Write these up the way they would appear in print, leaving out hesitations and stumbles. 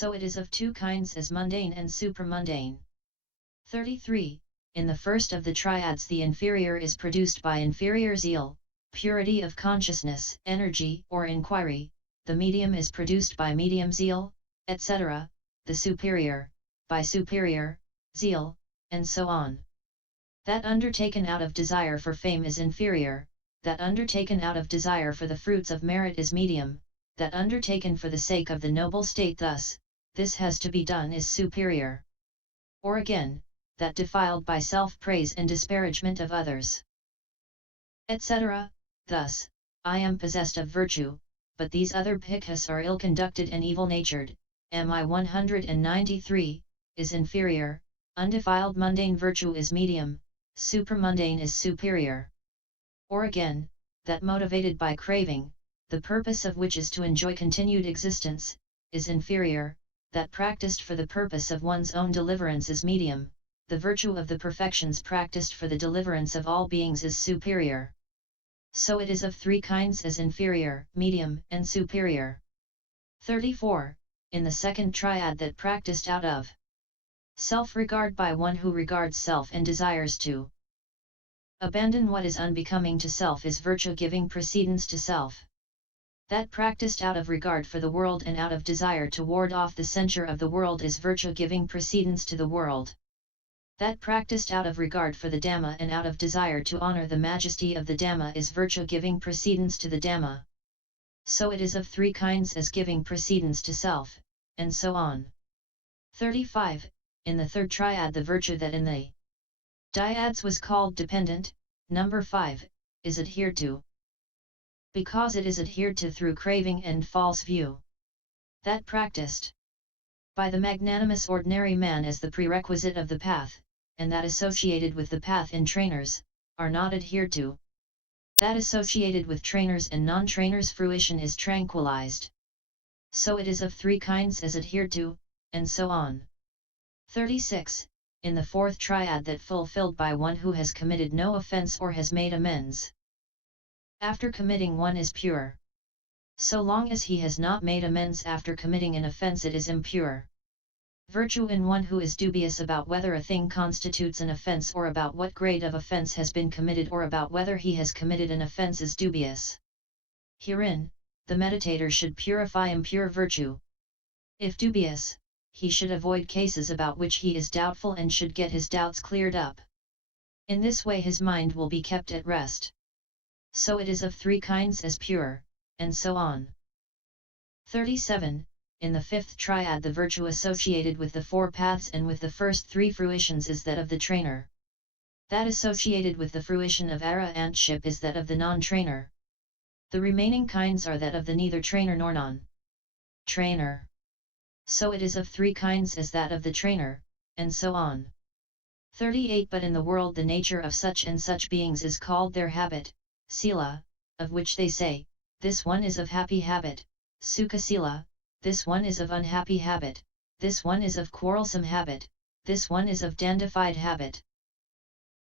So it is of two kinds, as mundane and supramundane. 33. In the first of the triads the inferior is produced by inferior zeal, purity of consciousness, energy or inquiry, the medium is produced by medium zeal, etc., the superior, by superior, zeal, and so on. That undertaken out of desire for fame is inferior, that undertaken out of desire for the fruits of merit is medium, that undertaken for the sake of the noble state thus, this has to be done is superior. Or again, that defiled by self-praise and disparagement of others, etc., thus, I am possessed of virtue, but these other bhikkhus are ill-conducted and evil-natured, MI 193, is inferior, undefiled mundane virtue is medium, supramundane is superior. Or again, that motivated by craving, the purpose of which is to enjoy continued existence, is inferior, that practiced for the purpose of one's own deliverance is medium, the virtue of the perfections practiced for the deliverance of all beings is superior. So it is of three kinds, as inferior, medium, and superior. 34. In the second triad that practiced out of self-regard by one who regards self and desires to abandon what is unbecoming to self is virtue giving precedence to self. That practiced out of regard for the world and out of desire to ward off the censure of the world is virtue giving precedence to the world. That practiced out of regard for the Dhamma and out of desire to honor the majesty of the Dhamma is virtue giving precedence to the Dhamma. So it is of three kinds, as giving precedence to self, and so on. 35. In the third triad the virtue that in the dyads was called dependent, number 5, is adhered to. Because it is adhered to through craving and false view. That practiced by the magnanimous ordinary man as the prerequisite of the path, and that associated with the path in trainers, are not adhered to. That associated with trainers and non-trainers fruition is tranquilized. So it is of three kinds, as adhered to, and so on. 36. In the fourth triad that fulfilled by one who has committed no offense or has made amends. After committing one is pure. So long as he has not made amends after committing an offense it is impure. Virtue in one who is dubious about whether a thing constitutes an offense or about what grade of offense has been committed or about whether he has committed an offense is dubious. Herein, the meditator should purify impure virtue. If dubious, he should avoid cases about which he is doubtful and should get his doubts cleared up. In this way his mind will be kept at rest. So it is of three kinds, as pure, and so on. 37. In the fifth triad the virtue associated with the four paths and with the first three fruitions is that of the trainer. That associated with the fruition of arahantship is that of the non-trainer. The remaining kinds are that of the neither trainer nor non-trainer. So it is of three kinds, as that of the trainer, and so on. 38. But in the world the nature of such and such beings is called their habit, sila, of which they say, this one is of happy habit, sukha sila, this one is of unhappy habit, this one is of quarrelsome habit, this one is of dandified habit.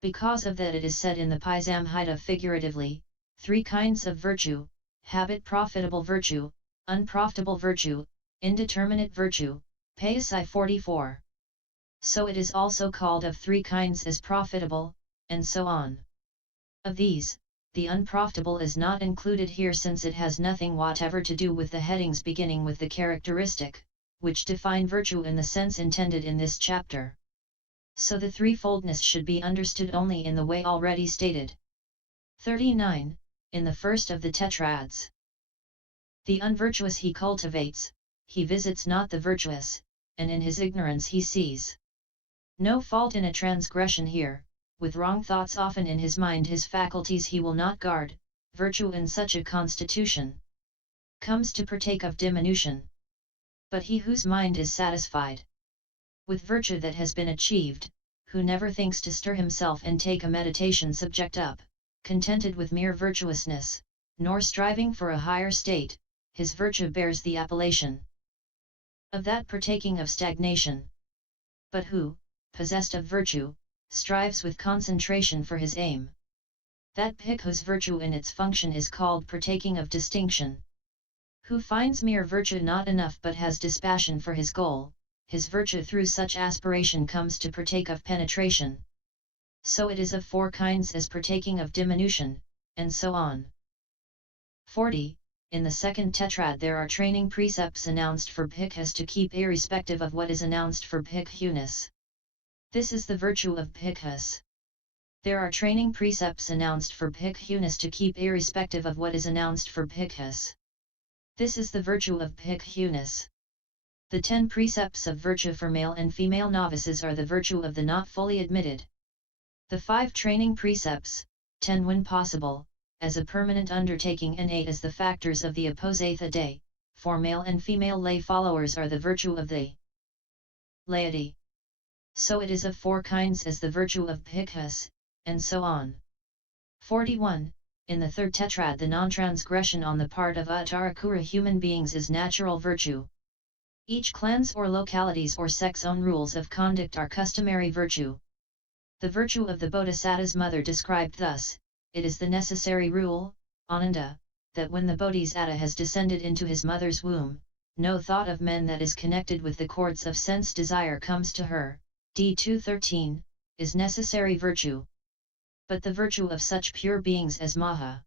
Because of that it is said in the Paisamhita figuratively, three kinds of virtue, habit profitable virtue, unprofitable virtue, indeterminate virtue, Payasai 44. So it is also called of three kinds, as profitable, and so on. Of these, the unprofitable is not included here since it has nothing whatever to do with the headings beginning with the characteristic, which define virtue in the sense intended in this chapter. So the threefoldness should be understood only in the way already stated. 39. In the first of the tetrads. The unvirtuous he cultivates, he visits not the virtuous, and in his ignorance he sees no fault in a transgression here. With wrong thoughts often in his mind his faculties he will not guard, virtue in such a constitution comes to partake of diminution. But he whose mind is satisfied with virtue that has been achieved, who never thinks to stir himself and take a meditation subject up, contented with mere virtuousness, nor striving for a higher state, his virtue bears the appellation of that partaking of stagnation. But who, possessed of virtue, strives with concentration for his aim, that bhikkhu's virtue in its function is called partaking of distinction. Who finds mere virtue not enough but has dispassion for his goal, his virtue through such aspiration comes to partake of penetration. So it is of four kinds as partaking of diminution, and so on. 40. In the second tetrad there are training precepts announced for bhikkhus to keep irrespective of what is announced for bhikkhuness. This is the virtue of bhikkhus. There are training precepts announced for bhikkhuness to keep irrespective of what is announced for bhikkhus. This is the virtue of bhikkhuness. The 10 precepts of virtue for male and female novices are the virtue of the not fully admitted. The 5 training precepts, 10 when possible, as a permanent undertaking and 8 as the factors of the Aposatha day, for male and female lay followers are the virtue of the laity. So it is of 4 kinds as the virtue of bhikkhus, and so on. 41. In the third tetrad the non-transgression on the part of Uttarakura human beings is natural virtue. Each clan's or locality's or sect's own rules of conduct are customary virtue. The virtue of the Bodhisattva's mother described thus, it is the necessary rule, Ananda, that when the Bodhisattva has descended into his mother's womb, no thought of men that is connected with the cords of sense desire comes to her, D 213, is necessary virtue. But the virtue of such pure beings as Maha,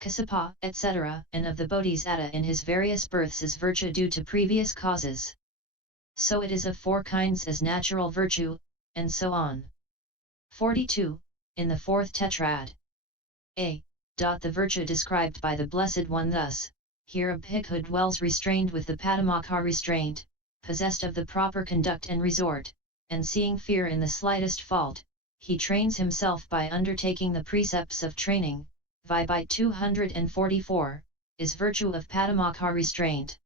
Kassapa, etc., and of the Bodhisattva in his various births is virtue due to previous causes. So it is of 4 kinds as natural virtue, and so on. 42. In the fourth tetrad. A. The virtue described by the Blessed One thus, here a bhikkhu dwells restrained with the Patimokkha restraint, possessed of the proper conduct and resort, and seeing fear in the slightest fault, he trains himself by undertaking the precepts of training, Vibh 244, is virtue of Patimokkha restraint.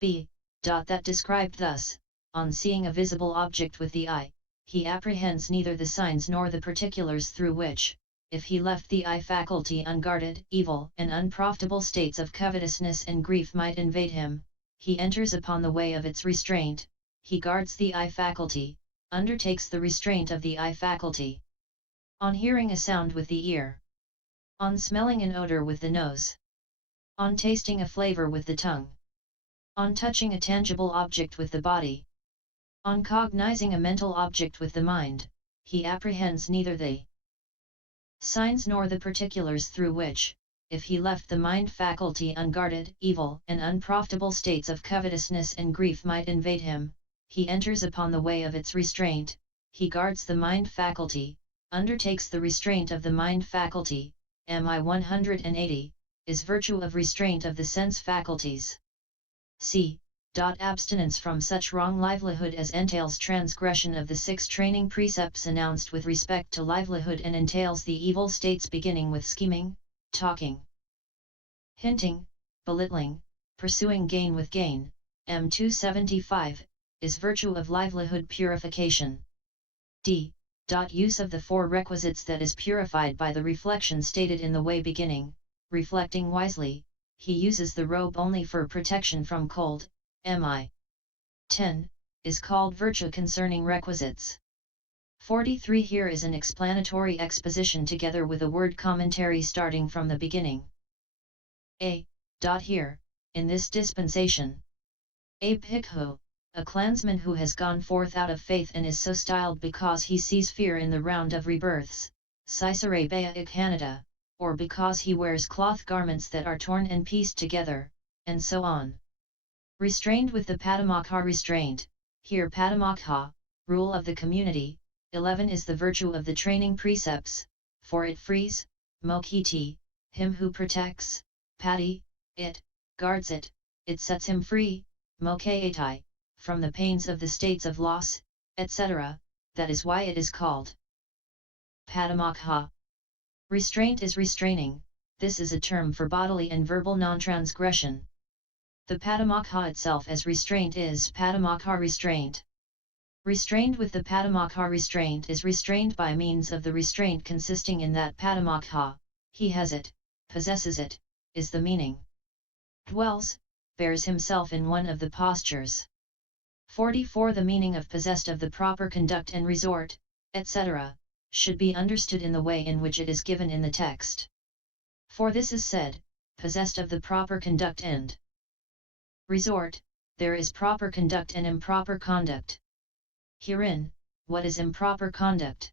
B. That described thus, on seeing a visible object with the eye, he apprehends neither the signs nor the particulars through which, if he left the eye faculty unguarded, evil and unprofitable states of covetousness and grief might invade him, he enters upon the way of its restraint, he guards the eye faculty, undertakes the restraint of the eye faculty. On hearing a sound with the ear. On smelling an odour with the nose. On tasting a flavour with the tongue. On touching a tangible object with the body. On cognizing a mental object with the mind, he apprehends neither the signs nor the particulars through which, if he left the mind faculty unguarded, evil and unprofitable states of covetousness and grief might invade him, he enters upon the way of its restraint, he guards the mind faculty, undertakes the restraint of the mind faculty, MI 180, is virtue of restraint of the sense faculties. C. Abstinence from such wrong livelihood as entails transgression of the 6 training precepts announced with respect to livelihood and entails the evil states beginning with scheming, talking, hinting, belittling, pursuing gain with gain, M 275, is virtue of livelihood purification. D. Use of the 4 requisites that is purified by the reflection stated in the way beginning, reflecting wisely, he uses the robe only for protection from cold, MI 10, is called virtue concerning requisites. 43 Here is an explanatory exposition together with a word commentary starting from the beginning. A. Here, in this dispensation. A bhikkhu, a clansman who has gone forth out of faith and is so styled because he sees fear in the round of rebirths, Caesarea Canada, or because he wears cloth garments that are torn and pieced together, and so on. Restrained with the Patimokkha restraint, here Patimokkha, rule of the community, 11 is the virtue of the training precepts, for it frees, Mokhiti, him who protects, Pati, it, guards it, it sets him free, Mokhayatai, from the pains of the states of loss, etc., that is why it is called Patimokkha. Restraint is restraining, this is a term for bodily and verbal non-transgression. The Patimokkha itself as restraint is Patimokkha restraint. Restrained with the Patimokkha restraint is restrained by means of the restraint consisting in that Patimokkha, he has it, possesses it, is the meaning. Dwells, bears himself in one of the postures. 44 The meaning of possessed of the proper conduct and resort, etc., should be understood in the way in which it is given in the text. For this is said, possessed of the proper conduct and resort. There is proper conduct and improper conduct. Herein, what is improper conduct?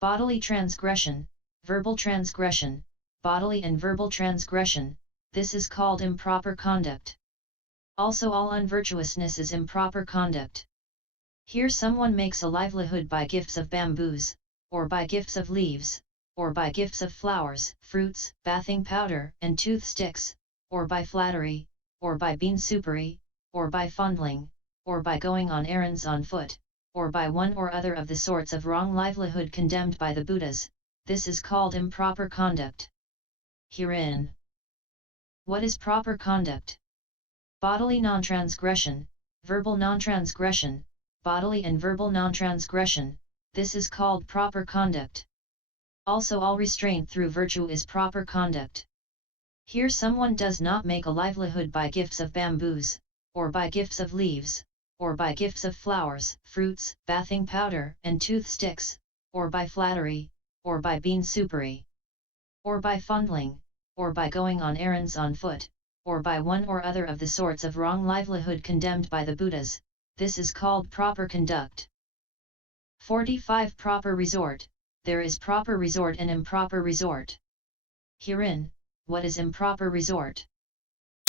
Bodily transgression, verbal transgression, bodily and verbal transgression, this is called improper conduct. Also all unvirtuousness is improper conduct. Here someone makes a livelihood by gifts of bamboos, or by gifts of leaves, or by gifts of flowers, fruits, bathing powder and toothsticks, or by flattery, or by bean soupery, or by fondling, or by going on errands on foot, or by one or other of the sorts of wrong livelihood condemned by the Buddhas. This is called improper conduct. Herein, what is proper conduct? Bodily non-transgression, verbal non-transgression, bodily and verbal non-transgression, this is called proper conduct. Also all restraint through virtue is proper conduct. Here someone does not make a livelihood by gifts of bamboos, or by gifts of leaves, or by gifts of flowers, fruits, bathing powder and toothsticks, or by flattery, or by bean soupery, or by fondling, or by going on errands on foot, or by one or other of the sorts of wrong livelihood condemned by the Buddhas. This is called proper conduct. 45. Proper resort. There is proper resort and improper resort. Herein, what is improper resort?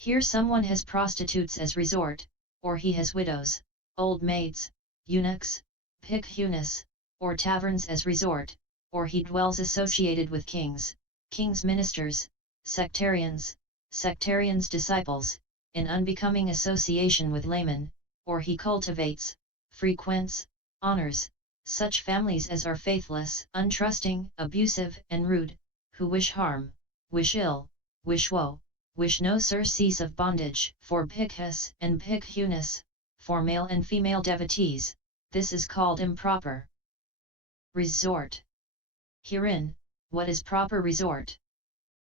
Here someone has prostitutes as resort, or he has widows, old maids, eunuchs, bhikkhunis, or taverns as resort, or he dwells associated with kings, kings' ministers, sectarians, sectarians' disciples, in unbecoming association with laymen, or he cultivates, frequents, honors, such families as are faithless, untrusting, abusive, and rude, who wish harm, wish ill, wish woe, wish no surcease of bondage. For bhikkhus and bhikkhunis, for male and female devotees, this is called improper resort. Herein, what is proper resort?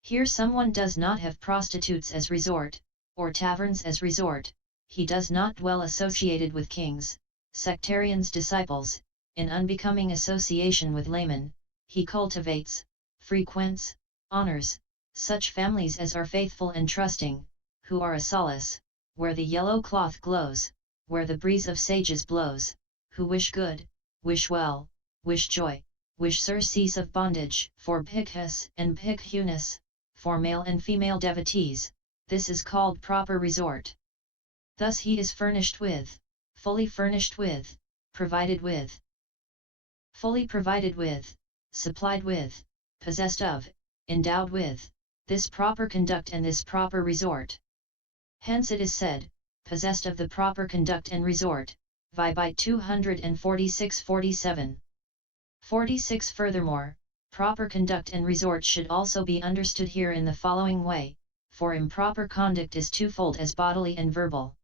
Here someone does not have prostitutes as resort, or taverns as resort, he does not dwell associated with kings, sectarians' disciples, in unbecoming association with laymen, he cultivates, frequents, honors, such families as are faithful and trusting, who are a solace, where the yellow cloth glows, where the breeze of sages blows, who wish good, wish well, wish joy, wish surcease of bondage. For bhikkhus and bhikkhunis, for male and female devotees, this is called proper resort. Thus he is furnished with, fully furnished with, provided with, fully provided with, supplied with, possessed of, endowed with, this proper conduct and this proper resort. Hence it is said, possessed of the proper conduct and resort, Vibh 246-47. 46. Furthermore, proper conduct and resort should also be understood here in the following way, for improper conduct is twofold, as bodily and verbal.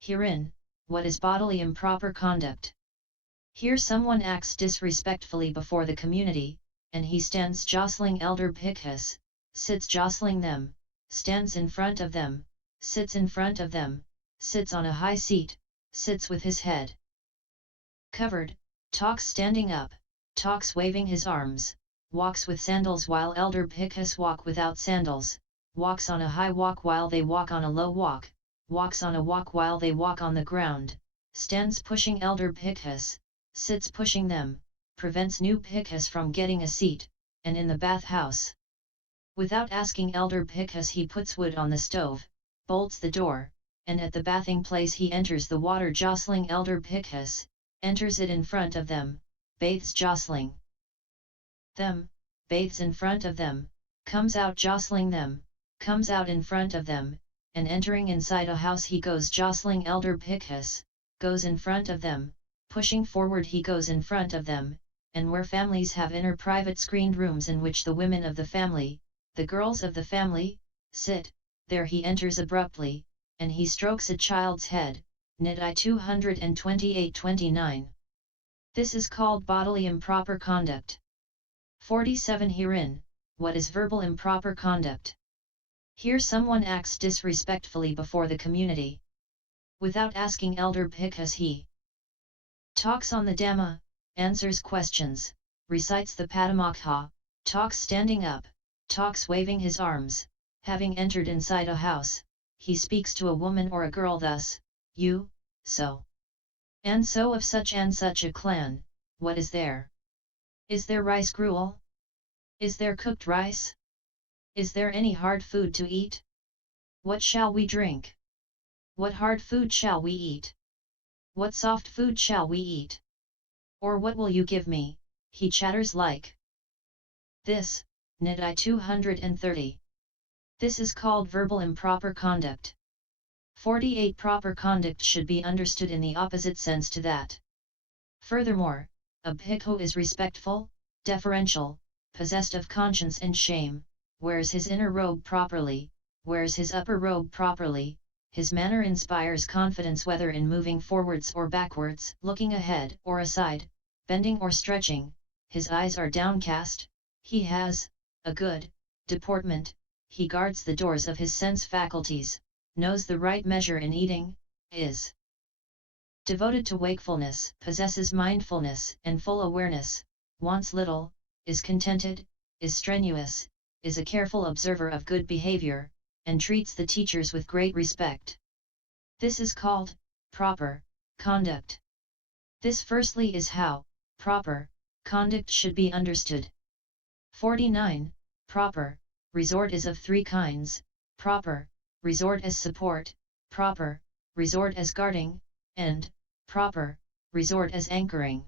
Herein, what is bodily improper conduct? Here someone acts disrespectfully before the community, and he stands jostling elder bhikkhus, sits jostling them, stands in front of them, sits in front of them, sits on a high seat, sits with his head covered, talks standing up, talks waving his arms, walks with sandals while elder bhikkhus walk without sandals, walks on a high walk while they walk on a low walk, walks on a walk while they walk on the ground, stands pushing elder bhikkhus, sits pushing them, prevents new bhikkhus from getting a seat, and in the bath house, without asking elder bhikkhus, he puts wood on the stove, bolts the door, and at the bathing place he enters the water jostling elder bhikkhus, enters it in front of them, bathes jostling them, bathes in front of them, comes out jostling them, comes out in front of them, and entering inside a house he goes jostling elder bhikkhus, goes in front of them, pushing forward he goes in front of them, and where families have inner private screened rooms in which the women of the family, the girls of the family, sit, there he enters abruptly, and he strokes a child's head, Nidhi 228-29. This is called bodily improper conduct. 47. Herein, what is verbal improper conduct? Here someone acts disrespectfully before the community. Without asking elder bhikkhus, he talks on the Dhamma, answers questions, recites the Patimokkha, talks standing up, talks waving his arms, Having entered inside a house, he speaks to a woman or a girl thus, you, so and so of such and such a clan, what is there? Is there rice gruel? Is there cooked rice? Is there any hard food to eat? What shall we drink? What hard food shall we eat? What soft food shall we eat? Or what will you give me? He chatters like this. Nidai 230. This is called verbal improper conduct. 48. Proper conduct should be understood in the opposite sense to that. Furthermore, a bhikkhu is respectful, deferential, possessed of conscience and shame, wears his inner robe properly, wears his upper robe properly, his manner inspires confidence whether in moving forwards or backwards, looking ahead or aside, bending or stretching, his eyes are downcast, he has a good deportment, he guards the doors of his sense faculties, knows the right measure in eating, is devoted to wakefulness, possesses mindfulness and full awareness, wants little, is contented, is strenuous, is a careful observer of good behavior, and treats the teachers with great respect. This is called proper conduct. This firstly is how proper conduct should be understood. 49. Proper resort is of three kinds: proper resort as support, proper resort as guarding, and proper resort as anchoring.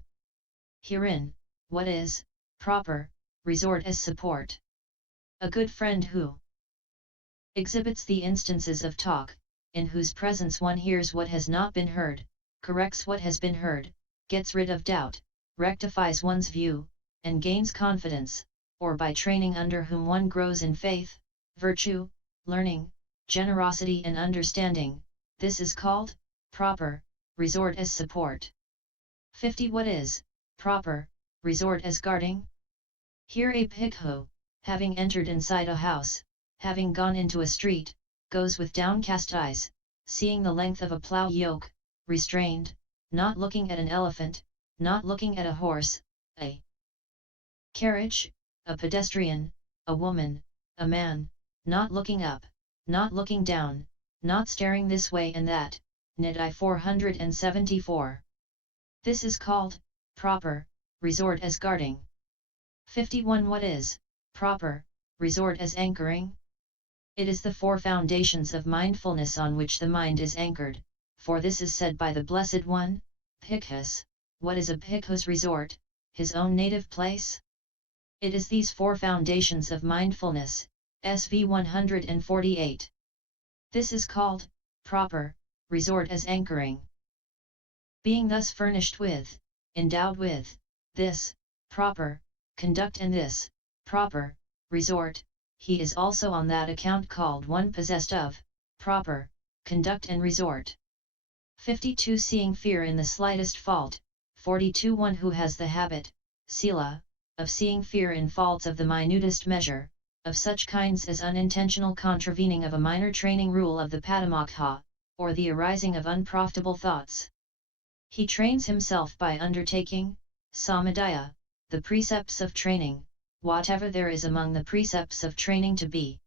Herein, what is proper resort as support? A good friend who exhibits the instances of talk, in whose presence one hears what has not been heard, corrects what has been heard, gets rid of doubt, rectifies one's view, and gains confidence, or by training under whom one grows in faith, virtue, learning, generosity and understanding, this is called proper resort as support. 50. What is proper resort as guarding? Here a bhikkhu, having entered inside a house, having gone into a street, goes with downcast eyes, seeing the length of a plough yoke, restrained, not looking at an elephant, not looking at a horse, a carriage, a pedestrian, a woman, a man, not looking up, not looking down, not staring this way and that. Nidai 474. This is called proper resort as guarding. 51. What is proper resort as anchoring? It is the four foundations of mindfulness on which the mind is anchored, for this is said by the Blessed One, Bhikkhus. What is a bhikkhu's resort, his own native place? It is these four foundations of mindfulness, SV 148. This is called proper resort as anchoring. Being thus furnished with, endowed with, this proper conduct and this proper resort, he is also on that account called one possessed of proper conduct and resort. 52. Seeing fear in the slightest fault. 42. One who has the habit, sila, of seeing fear in faults of the minutest measure, of such kinds as unintentional contravening of a minor training rule of the Patimokkha, or the arising of unprofitable thoughts. He trains himself by undertaking, samadhya, the precepts of training, whatever there is among the precepts of training to be